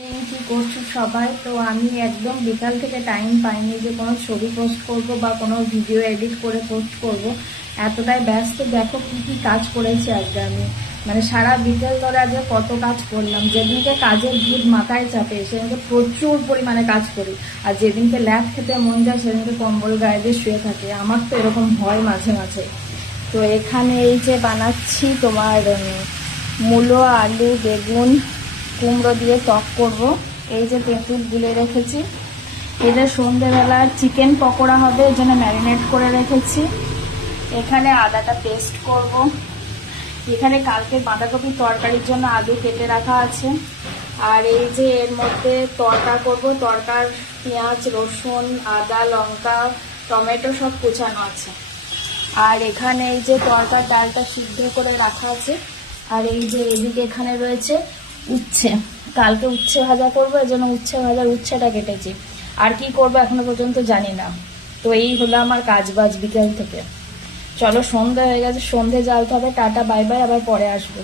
কি করছো সবাই? তো আমি একদম বিকাল থেকে টাইম পাইনি যে কোনো ছবি পোস্ট করব বা কোনো ভিডিও এডিট করে পোস্ট করব, এতটাই ব্যস্ত। দেখো কি কি কাজ করেছি আজকে আমি, মানে সারা বিকেল ধরে আজকে কত কাজ করলাম। যেদিনকে কাজের ভিড় মাথায় চাপে সেদিনকে প্রচুর পরিমাণে কাজ করি, আর যেদিনকে ল্যাব খেতে মন যায় সেদিনকে কম্বল গায়ে দিয়ে শুয়ে থাকে। আমার তো এরকম হয় মাঝে মাঝে। তো এখানে এই যে বানাচ্ছি তোমার মূলো, আলু, বেগুন, কুমড়ো দিয়ে টক করব। এই যে তেঁতুল গুলে রেখেছি, এটা সন্ধ্যেবেলা চিকেন পকোড়া হবে, এর জন্য ম্যারিনেট করে রেখেছি। এখানে আদাটা পেস্ট করব। এখানে কালকে বাঁধাকপির তরকারির জন্য আলু কেটে রাখা আছে। আর এই যে এর মধ্যে তরকা করব, তরকার পেঁয়াজ, রসুন, আদা, লঙ্কা, টমেটো সব কুচানো আছে। আর এখানে এই যে তরকার ডালটা সিদ্ধ করে রাখা আছে। আর এই যে এদিকে এখানে রয়েছে উচ্ছে, কালকে উচ্ছে ভাজা করবো, এই জন্য উচ্ছে ভাজার উচ্ছেটা কেটেছি। আর কি করবো এখনো পর্যন্ত জানি না। তো এই হলো আমার কাজ বাজ বিকেল থেকে। চলো সন্ধ্যা হয়ে গেছে, সন্ধে জ্বালতে হবে। টাটা বাই বাই, আবার পরে আসবো।